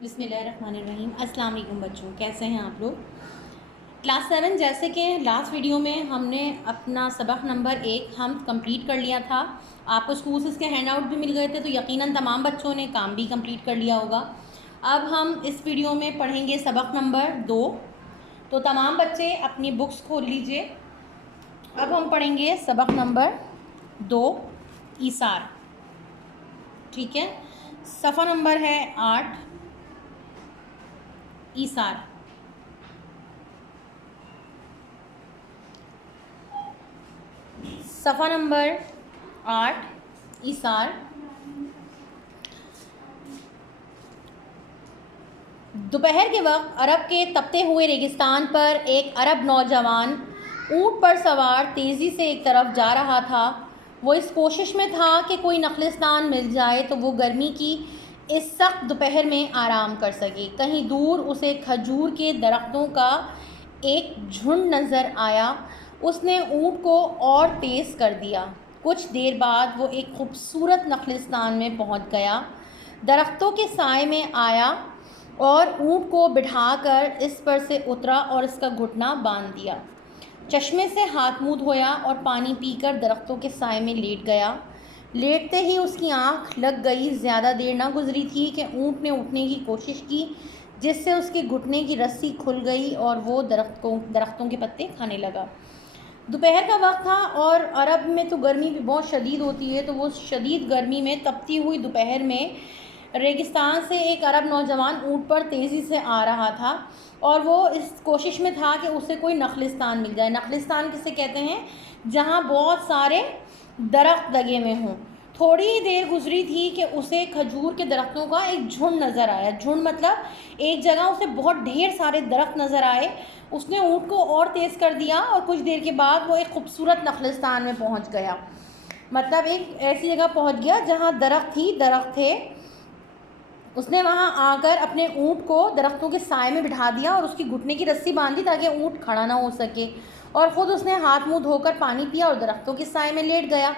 बिस्मिल्लाहिर्रहमानिर्रहीम। अस्सलाम वालेकुम बच्चों, कैसे हैं आप लोग। क्लास 7 जैसे कि लास्ट वीडियो में हमने अपना सबक नंबर 1 हम कंप्लीट कर लिया था। आपको स्कूल से इसके हैंड आउट भी मिल गए थे, तो यकीनन तमाम बच्चों ने काम भी कंप्लीट कर लिया होगा। अब हम इस वीडियो में पढ़ेंगे सबक नंबर 2। तो तमाम बच्चे अपनी बुक्स खोल लीजिए। अब हम पढ़ेंगे सबक नंबर 2, ईसार। ठीक है, सफ़ा नंबर है 8, ईसार। सफ़ा नंबर 8, ईसार। दोपहर के वक्त अरब के तपते हुए रेगिस्तान पर एक अरब नौजवान ऊँट पर सवार तेज़ी से एक तरफ जा रहा था। वो इस कोशिश में था कि कोई नखलिस्तान मिल जाए तो वो गर्मी की इस सख्त दोपहर में आराम कर सके। कहीं दूर उसे खजूर के दरख्तों का एक झुंड नज़र आया। उसने ऊँट को और तेज़ कर दिया। कुछ देर बाद वो एक खूबसूरत नखलिस्तान में पहुंच गया। दरख्तों के साए में आया और ऊँट को बिठाकर इस पर से उतरा और इसका घुटना बांध दिया। चश्मे से हाथ मुँह धोया और पानी पीकर दरख्तों के साए में लेट गया। लेटते ही उसकी आंख लग गई। ज़्यादा देर ना गुजरी थी कि ऊँट ने उठने की कोशिश की, जिससे उसके घुटने की रस्सी खुल गई और वो दरख्तों के पत्ते खाने लगा। दोपहर का वक्त था और अरब में तो गर्मी भी बहुत शदीद होती है। तो वो शदीद गर्मी में तपती हुई दोपहर में रेगिस्तान से एक अरब नौजवान ऊँट पर तेज़ी से आ रहा था और वो इस कोशिश में था कि उसे कोई नखलिस्तान मिल जाए। नखलिस्तान किसे कहते हैं? जहाँ बहुत सारे दरख्त लगे हुए हों। थोड़ी ही देर गुजरी थी कि उसे खजूर के दरख्तों का एक झुंड नज़र आया। झुंड मतलब एक जगह उसे बहुत ढेर सारे दरख्त नज़र आए। उसने ऊँट को और तेज़ कर दिया और कुछ देर के बाद वो एक खूबसूरत नखलिस्तान में पहुँच गया। मतलब एक ऐसी जगह पहुँच गया जहाँ दरख्त थे। उसने वहाँ आकर अपने ऊँट को दरख्तों के साए में बिठा दिया और उसकी घुटने की रस्सी बांध दी ताकि ऊँट खड़ा ना हो सके, और ख़ुद उसने हाथ मुंह धोकर पानी पिया और दरख्तों के साए में लेट गया।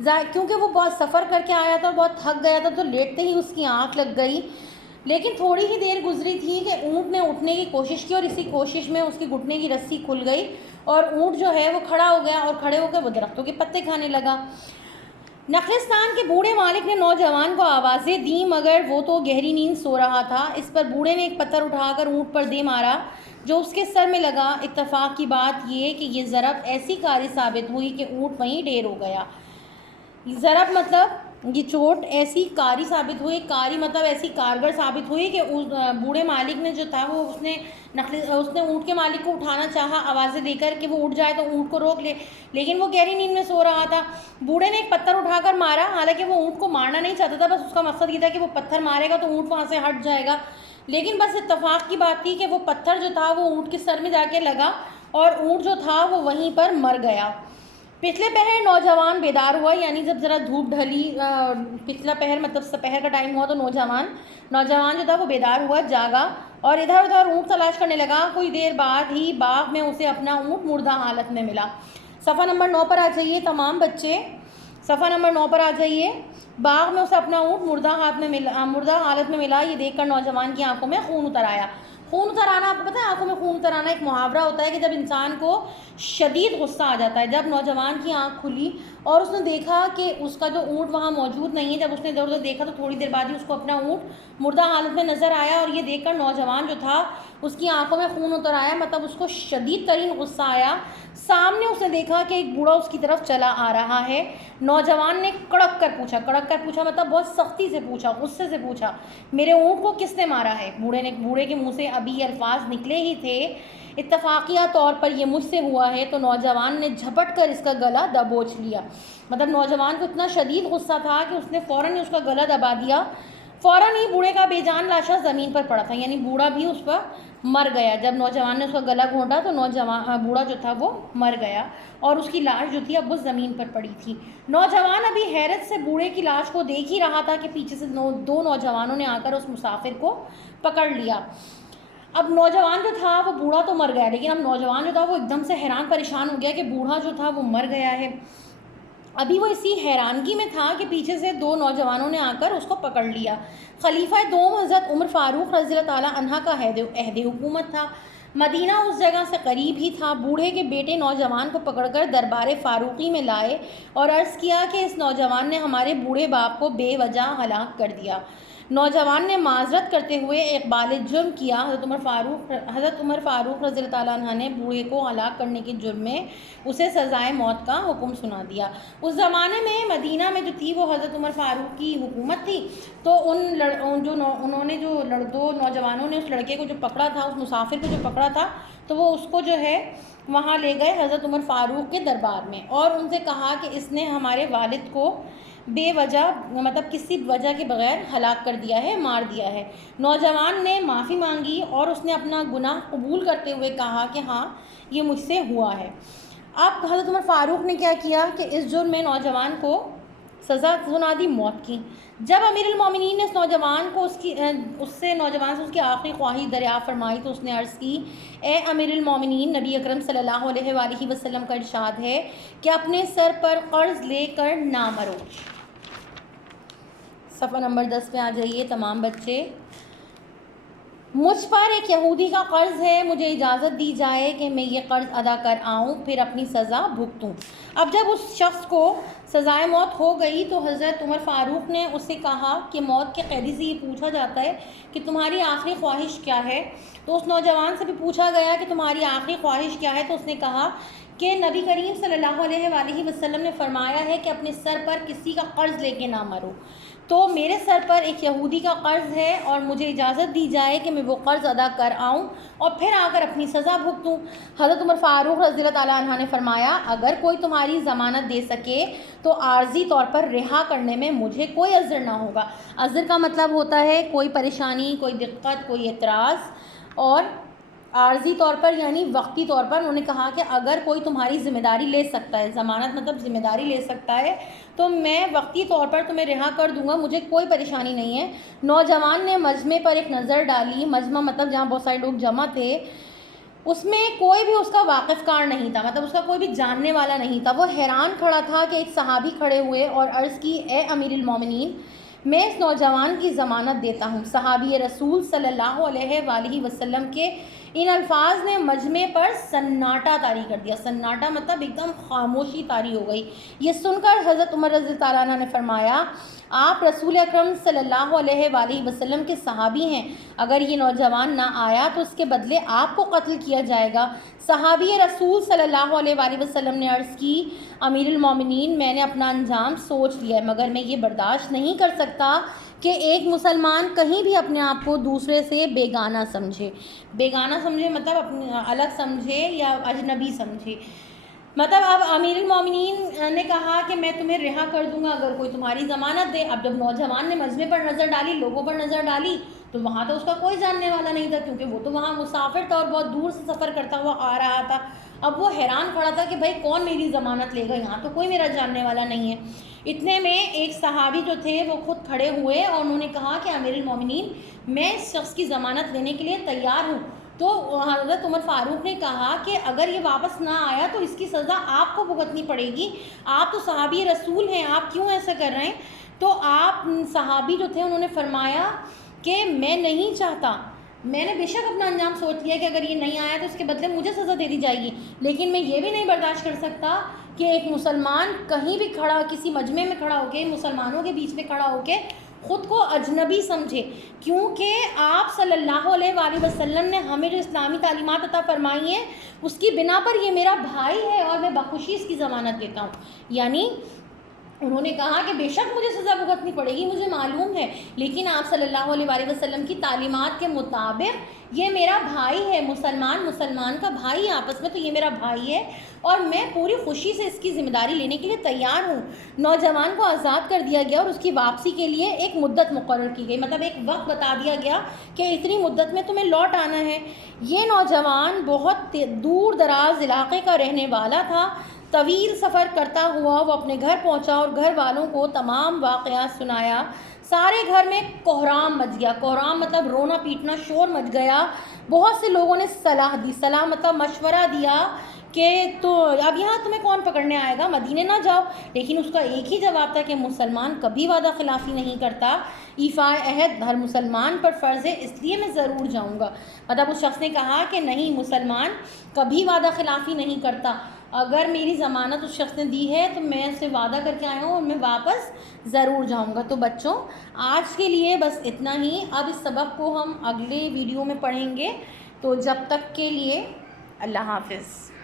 क्योंकि वो बहुत सफ़र करके आया था और बहुत थक गया था, तो लेटते ही उसकी आँख लग गई। लेकिन थोड़ी ही देर गुजरी थी कि ऊँट ने उठने की कोशिश की और इसी कोशिश में उसके घुटने की रस्सी खुल गई और ऊँट जो है वो खड़ा हो गया और खड़े होकर वो दरख्तों के पत्ते खाने लगा। नखलिस्तान के बूढ़े मालिक ने नौजवान को आवाज़ें दी, मगर वो तो गहरी नींद सो रहा था। इस पर बूढ़े ने एक पत्थर उठाकर ऊँट पर दे मारा, जो उसके सर में लगा। इत्तेफाक की बात ये कि ये ज़रब ऐसी कारी साबित हुई कि ऊँट वहीं ढेर हो गया। ज़रब मतलब ये चोट ऐसी कारी साबित हुई, कारी मतलब ऐसी कारगर साबित हुई कि उस बूढ़े मालिक ने जो था वो उसने ऊँट के मालिक को उठाना चाहा आवाज़ें देकर कि वो उठ जाए तो ऊँट को रोक ले, लेकिन वो गहरी नींद में सो रहा था। बूढ़े ने एक पत्थर उठाकर मारा। हालांकि वो ऊँट को मारना नहीं चाहता था, बस उसका मकसद ये था कि वो पत्थर मारेगा तो ऊँट वहाँ से हट जाएगा। लेकिन बस इत्तेफाक की बात थी कि वो पत्थर जो था वो ऊँट के सर में जाके लगा और ऊँट जो था वो वहीं पर मर गया। पिछले पहर नौजवान बेदार हुआ, यानी जब ज़रा धूप ढली, पिछला पहर मतलब दोपहर का टाइम हुआ तो नौजवान जो था वो बेदार हुआ, जागा और इधर उधर ऊँट तलाश करने लगा। कुछ देर बाद ही बाग में उसे अपना ऊँट मुर्दा हालत में मिला। सफ़ा नंबर 9 पर आ जाइए तमाम बच्चे, सफ़ा नंबर 9 पर आ जाइए। बाग में उसे अपना ऊँट मुर्दा हालत में मिला। ये देखकर नौजवान की आंखों में खून उतर आया। खून उतर आना, आपको पता है आंखों में खून उतर आना एक मुहावरा होता है कि जब इंसान को शदीद गुस्सा आ जाता है। जब नौजवान की आंख खुली और उसने देखा कि उसका जो ऊँट वहाँ मौजूद नहीं है, जब उसने इधर उधर देखा तो थोड़ी देर बाद ही उसको अपना ऊँट मुर्दा हालत में नज़र आया। और ये देखकर नौजवान जो था उसकी आंखों में खून उतर आया, मतलब उसको शदीद तरीन गुस्सा आया। सामने उसने देखा कि एक बूढ़ा उसकी तरफ चला आ रहा है। नौजवान ने कड़क कर पूछा मतलब बहुत सख्ती से पूछा, गुस्से से पूछा, मेरे ऊँट को किसने मारा है? बूढ़े के मुंह से अभी ये अल्फाज निकले ही थे, इत्तफाकिया तौर पर ये मुझसे हुआ है। तो नौजवान ने झपट कर इसका गला दबोच लिया। मतलब नौजवान को इतना शदीद गुस्सा था कि उसने फ़ौरन ही उसका गला दबा दिया। फ़ौरन ही बूढ़े का बेजान लाशा ज़मीन पर पड़ा था, यानी बूढ़ा भी उस पर मर गया। जब नौजवान ने उसका गला घोंटा तो बूढ़ा जो था वो मर गया और उसकी लाश जो थी अब वो ज़मीन पर पड़ी थी। नौजवान अभी हैरत से बूढ़े की लाश को देख ही रहा था कि पीछे से दो नौजवानों ने आकर उस मुसाफिर को पकड़ लिया। अब नौजवान जो था वो बूढ़ा तो मर गया, लेकिन अब नौजवान जो था वो एकदम से हैरान परेशान हो गया कि बूढ़ा जो था वो मर गया है अभी वो इसी हैरानगी में था कि पीछे से दो नौजवानों ने आकर उसको पकड़ लिया। खलीफा दोम हज़रत उमर फ़ारूक रज़ी ताला अन्हा का अहद हुकूमत था। मदीना उस जगह से करीब ही था। बूढ़े के बेटे नौजवान को पकड़कर दरबार फ़ारूक़ी में लाए और अर्ज़ किया कि इस नौजवान ने हमारे बूढ़े बाप को बेवजह हलाक कर दिया। नौजवान ने माजरत करते हुए इक़बाल जुर्म किया। हज़रत उमर फ़ारूक रज़ी ताला अन्हा ने बूढ़े को हलाक करने के जुर्म में उसे सज़ाए मौत का हुक्म सुना दिया। उस ज़माने में मदीना में जो थी वो हज़रत उमर फ़ारूक की हुकूमत थी। तो उन्होंने दो नौजवानों ने उस लड़के को जो पकड़ा था, उस मुसाफिर को जो पकड़ा था, तो वो उसको जो है वहाँ ले गए हज़रत उमर फ़ारूक के दरबार में और उनसे कहा कि इसने हमारे वालिद को बेवजह मतलब किसी वजह के बगैर हलाक कर दिया है, मार दिया है। नौजवान ने माफ़ी मांगी और उसने अपना गुनाह कबूल करते हुए कहा कि हाँ, ये मुझसे हुआ है। अब हज़रत उमर फ़ारूक ने क्या किया कि इस जुर्म में नौजवान को सज़ा सुना दी, मौत की। जब अमीरुल मोमिनीन ने इस नौजवान को नौजवान से उसकी आखिरी ख्वाहिश दरियाफ़त फरमाई तो उसने अर्ज़ की, ए अमीरुल मोमिनीन, नबी अकरम सल्लल्लाहु अलैहि वसल्लम का इरशाद है कि अपने सर पर कर्ज़ लेकर ना मरो। सफ़ा नंबर 10 पे आ जाइए तमाम बच्चे। मुझ पर एक यहूदी का कर्ज़ है, मुझे इजाज़त दी जाए कि मैं ये कर्ज़ अदा कर आऊँ, फिर अपनी सज़ा भुगतूँ। अब जब उस शख्स को सज़ाए मौत हो गई तो हज़रत उमर फ़ारूक ने उससे कहा कि मौत के कैदी से ये पूछा जाता है कि तुम्हारी आखिरी ख्वाहिश क्या है। तो उस नौजवान से भी पूछा गया कि तुम्हारी आखिरी ख्वाहिश क्या है। तो उसने कहा कि नबी करीम सल्लल्लाहु अलैहि वसल्लम ने फरमाया है कि अपने सर पर किसी का कर्ज़ लेके ना मरो। तो मेरे सर पर एक यहूदी का कर्ज़ है और मुझे इजाज़त दी जाए कि मैं वो कर्ज़ अदा कर आऊँ और फिर आकर अपनी सज़ा भुगतूँ। हज़रत उमर फ़ारूक रज़ी ताला अन्हा ने फरमाया, अगर कोई तुम्हारी ज़मानत दे सके तो आर्ज़ी तौर पर रिहा करने में मुझे कोई अज़र ना होगा। अज़र का मतलब होता है कोई परेशानी, कोई दिक्कत, कोई एतराज़, और आर्ज़ी तौर पर यानी वक्ती तौर पर उन्होंने कहा कि अगर कोई तुम्हारी ज़िम्मेदारी ले सकता है, ज़मानत मतलब ज़िम्मेदारी ले सकता है, तो मैं वक्ती तौर पर तुम्हें रिहा कर दूंगा, मुझे कोई परेशानी नहीं है। नौजवान ने मजमे पर एक नज़र डाली। मजमा मतलब जहाँ बहुत सारे लोग जमा थे, उसमें कोई भी उसका वाकिफ़कार नहीं था, मतलब उसका कोई भी जानने वाला नहीं था। वो हैरान खड़ा था कि एक सहाबी खड़े हुए और अर्ज़ की, ए अमीरुल मोमिनीन, मैं इस नौजवान की ज़मानत देता हूँ। सहाबी रसूल सल्लल्लाहु अलैहि वसल्लम के इन अल्फाज ने मजमे पर सन्नाटा तारी कर दिया। सन्नाटा मतलब एकदम खामोशी तारी हो गई। ये सुनकर हज़रत उमर रज़ी ताला अन्हु ने फरमाया, आप रसूल अकरम सल्लल्लाहु अलैहि वसल्लम के सहाबी हैं, अगर ये नौजवान ना आया तो उसके बदले आपको कत्ल किया जाएगा। सहाबी रसूल सल्लल्लाहु अलैहि वसल्लम ने अर्ज़ की, अमीरुल मोमिनीन, मैंने अपना अंजाम सोच लिया है, मगर मैं ये बर्दाश्त नहीं कर सकता कि एक मुसलमान कहीं भी अपने आप को दूसरे से बेगाना समझे। बेगाना समझे मतलब अपने अलग समझे या अजनबी समझे। मतलब अब अमीरुल मोमिनीन ने कहा कि मैं तुम्हें रिहा कर दूंगा अगर कोई तुम्हारी ज़मानत दे। अब जब नौजवान ने मजमे पर नज़र डाली, लोगों पर नज़र डाली, तो वहाँ तो उसका कोई जानने वाला नहीं था, क्योंकि वो तो वहाँ मुसाफिर था और बहुत दूर से सफ़र करता हुआ आ रहा था। अब वो हैरान खड़ा था कि भाई कौन मेरी ज़मानत लेगा, यहाँ तो कोई मेरा जानने वाला नहीं है। इतने में एक सहाबी जो थे वो खुद खड़े हुए और उन्होंने कहा कि अमीरुल मोमिनीन, मैं इस शख्स की ज़मानत लेने के लिए तैयार हूँ। तो हज़रत उमर फ़ारूक ने कहा कि अगर ये वापस ना आया तो इसकी सज़ा आपको भुगतनी पड़ेगी, आप तो सहाबी रसूल हैं, आप क्यों ऐसा कर रहे हैं। तो आप सहाबी जो थे उन्होंने फरमाया कि मैं नहीं चाहता, मैंने बेशक अपना अंजाम सोच लिया कि अगर ये नहीं आया तो उसके बदले मुझे सज़ा दे दी जाएगी, लेकिन मैं ये भी नहीं बर्दाश्त कर सकता कि एक मुसलमान कहीं भी खड़ा, किसी मजमे में खड़ा होके, मुसलमानों के बीच में खड़ा होके ख़ुद को अजनबी समझे, क्योंकि आप सल्लल्लाहु अलैहि वसल्लम ने हमें जो इस्लामी तालीमात अता फरमाई हैं उसकी बिना पर ये मेरा भाई है और मैं बखुशी इसकी ज़मानत देता हूँ। यानी उन्होंने कहा कि बेशक मुझे सज़ा भुगतनी पड़ेगी, मुझे मालूम है, लेकिन आप सल्लल्लाहु अलैहि वसल्लम की तालीमात के मुताबिक ये मेरा भाई है, मुसलमान का भाई आपस में, तो ये मेरा भाई है और मैं पूरी खुशी से इसकी ज़िम्मेदारी लेने के लिए तैयार हूँ। नौजवान को आज़ाद कर दिया गया और उसकी वापसी के लिए एक मुद्दत मुकर्रर की गई, मतलब एक वक्त बता दिया गया कि इतनी मुद्दत में तुम्हें लौट आना है। ये नौजवान बहुत दूर दराज इलाके का रहने वाला था। तवील सफ़र करता हुआ वो अपने घर पहुंचा और घर वालों को तमाम वाक़यात सुनाया। सारे घर में कोहराम मच गया। कोहराम मतलब रोना पीटना, शोर मच गया। बहुत से लोगों ने सलाह दी, सलाह मतलब मशवरा दिया कि तो अब यहाँ तुम्हें कौन पकड़ने आएगा, मदीने ना जाओ। लेकिन उसका एक ही जवाब था कि मुसलमान कभी वादा खिलाफ़ी नहीं करता, ईफ़ा अहद हर मुसलमान पर फ़र्ज़ है, इसलिए मैं ज़रूर जाऊँगा। मतलब उस शख्स ने कहा कि नहीं, मुसलमान कभी वादा खिलाफ़ी नहीं करता, अगर मेरी ज़मानत उस शख्स ने दी है तो मैं उससे वादा करके आया हूँ और मैं वापस ज़रूर जाऊँगा। तो बच्चों, आज के लिए बस इतना ही। अब इस सबक को हम अगले वीडियो में पढ़ेंगे। तो जब तक के लिए अल्लाह हाफ़िज़।